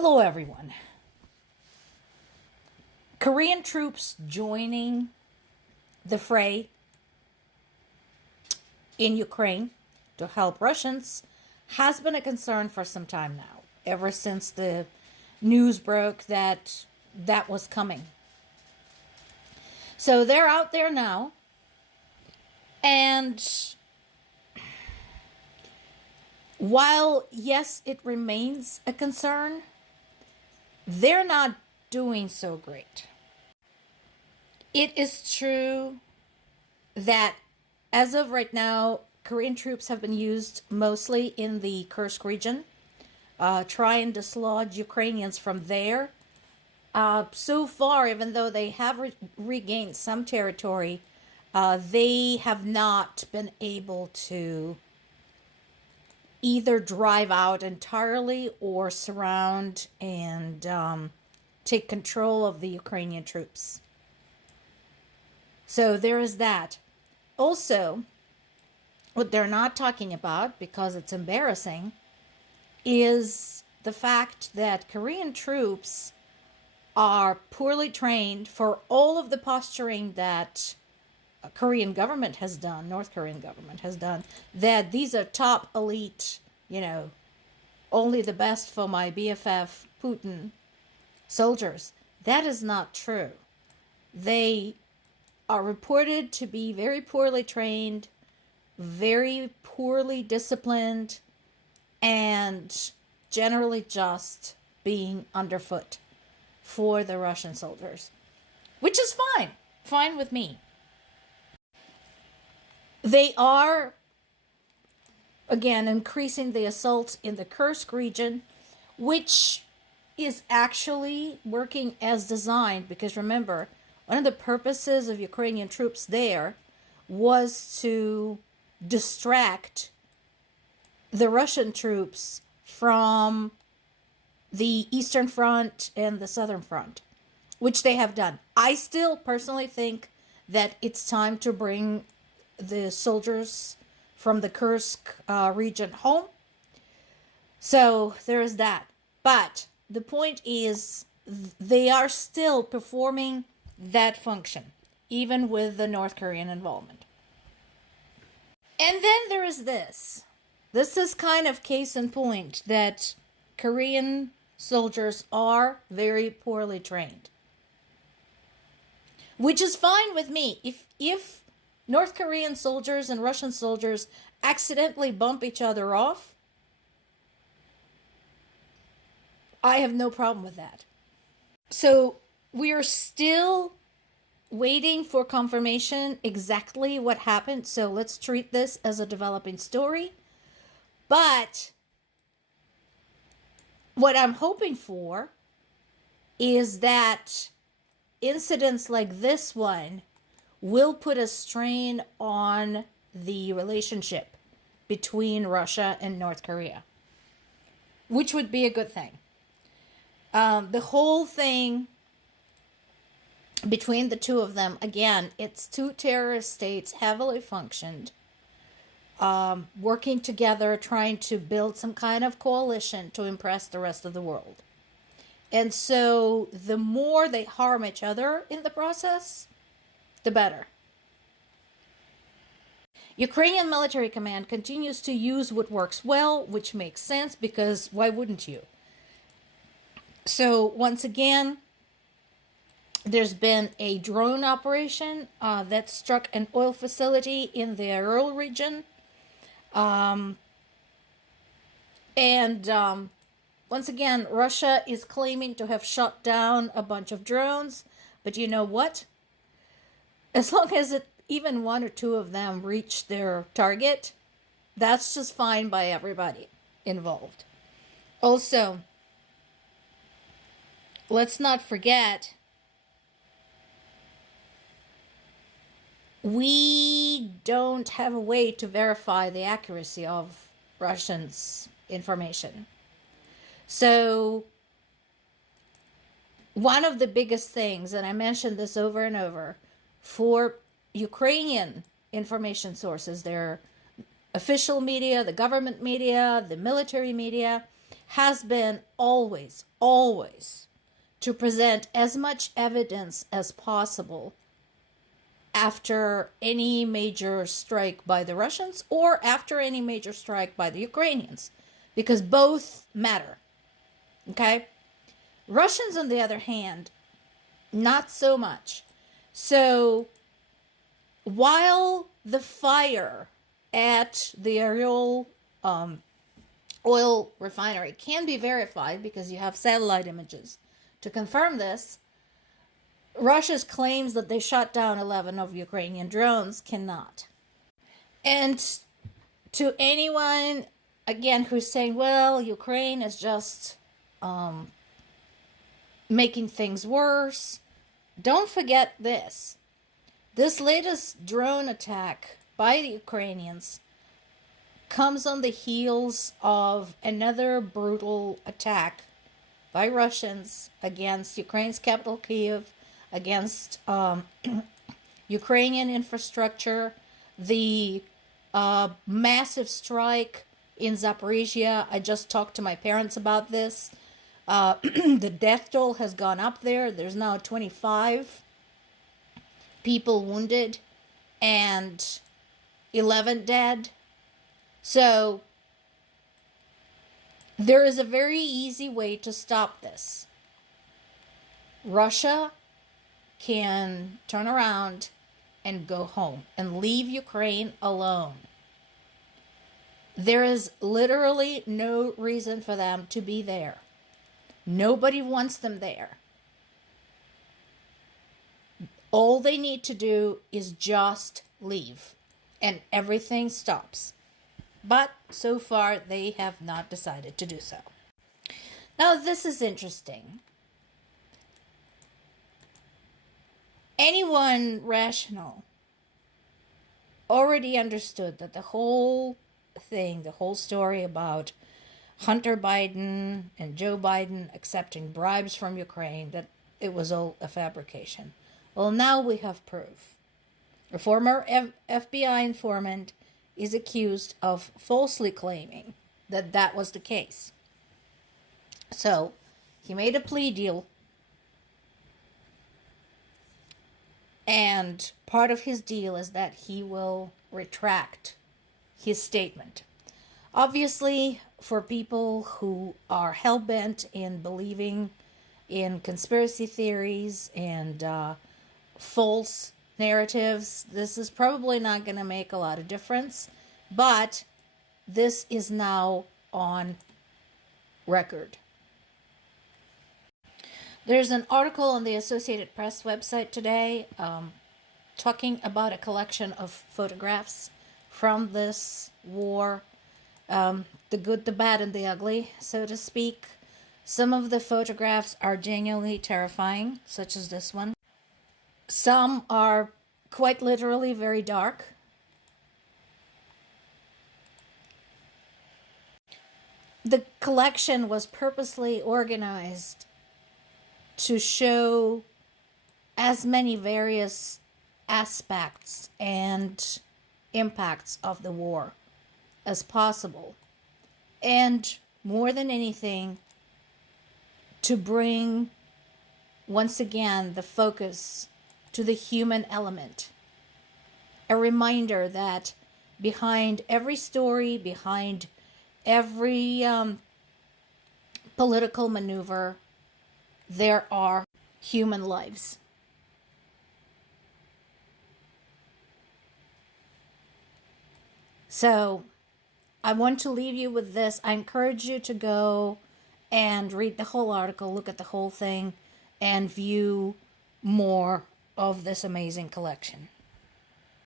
Hello, everyone. Korean troops joining the fray in Ukraine to help Russians has been a concern for some time now, ever since the news broke that that was coming. So they're out there now, and while, yes, it remains a concern, they're not doing so great. It is true that as of right now, Korean troops have been used mostly in the Kursk region, try and dislodge Ukrainians from there. So far, even though they have regained some territory, they have not been able to either drive out entirely or surround and take control of the Ukrainian troops. So there is that. Also, what they're not talking about, because it's embarrassing, is the fact that Korean troops are poorly trained for all of the posturing that Korean government has done, North Korean government has done, that these are top elite, only the best for my BFF Putin soldiers. That is not true. They are reported to be very poorly trained, very poorly disciplined, and generally just being underfoot for the Russian soldiers, which is fine with me. They are, again, increasing the assaults in the Kursk region, which is actually working as designed, because remember, one of the purposes of Ukrainian troops there was to distract the Russian troops from the Eastern Front and the Southern Front, which they have done. I still personally think that it's time to bring the soldiers from the Kursk region home. So there is that. But the point is, they are still performing that function, even with the North Korean involvement. And then there is this. This is kind of case in point that Korean soldiers are very poorly trained. Which is fine with me. If North Korean soldiers and Russian soldiers accidentally bump each other off, I have no problem with that. So we are still waiting for confirmation exactly what happened. So let's treat this as a developing story. But what I'm hoping for is that incidents like this one will put a strain on the relationship between Russia and North Korea, which would be a good thing. The whole thing between the two of them, again, it's two terrorist states, heavily functioned, working together, trying to build some kind of coalition to impress the rest of the world. And so the more they harm each other in the process, the better. Ukrainian military command continues to use what works well, which makes sense, because why wouldn't you? So once again, there's been a drone operation that struck an oil facility in the Ural region. Once again, Russia is claiming to have shot down a bunch of drones. But you know what? As long as even one or two of them reach their target, that's just fine by everybody involved. Also, let's not forget, we don't have a way to verify the accuracy of Russians' information. So one of the biggest things, and I mentioned this over and over, for Ukrainian information sources, their official media, the government media, the military media, has been always to present as much evidence as possible after any major strike by the Russians or after any major strike by the Ukrainians, because both matter. Okay? Russians, on the other hand, not so much. So while the fire at the Ariel oil refinery can be verified because you have satellite images to confirm this, Russia's claims that they shot down 11 of Ukrainian drones cannot. And to anyone, again, who's saying, well, Ukraine is just making things worse, don't forget this. This latest drone attack by the Ukrainians comes on the heels of another brutal attack by Russians against Ukraine's capital, Kiev, against Ukrainian infrastructure, the massive strike in Zaporizhia. I just talked to my parents about this. The death toll has gone up there. There's now 25 people wounded and 11 dead. So there is a very easy way to stop this. Russia can turn around and go home and leave Ukraine alone. There is literally no reason for them to be there. Nobody wants them there. All they need to do is just leave, and everything stops. But so far, they have not decided to do so. Now, this is interesting. Anyone rational already understood that the whole thing, the whole story about Hunter Biden and Joe Biden accepting bribes from Ukraine, that it was all a fabrication. Well, now we have proof. A former FBI informant is accused of falsely claiming that that was the case. So, he made a plea deal, and part of his deal is that he will retract his statement. Obviously, for people who are hell-bent in believing in conspiracy theories and false narratives, this is probably not going to make a lot of difference, but this is now on record. There's an article on the Associated Press website today talking about a collection of photographs from this war, the good, the bad, and the ugly, so to speak. Some of the photographs are genuinely terrifying, such as this one. Some are quite literally very dark. The collection was purposely organized to show as many various aspects and impacts of the war as possible. And more than anything, to bring, once again, the focus to the human element. A reminder that behind every story, behind every political maneuver, there are human lives. So, I want to leave you with this. I encourage you to go and read the whole article, look at the whole thing, and view more of this amazing collection.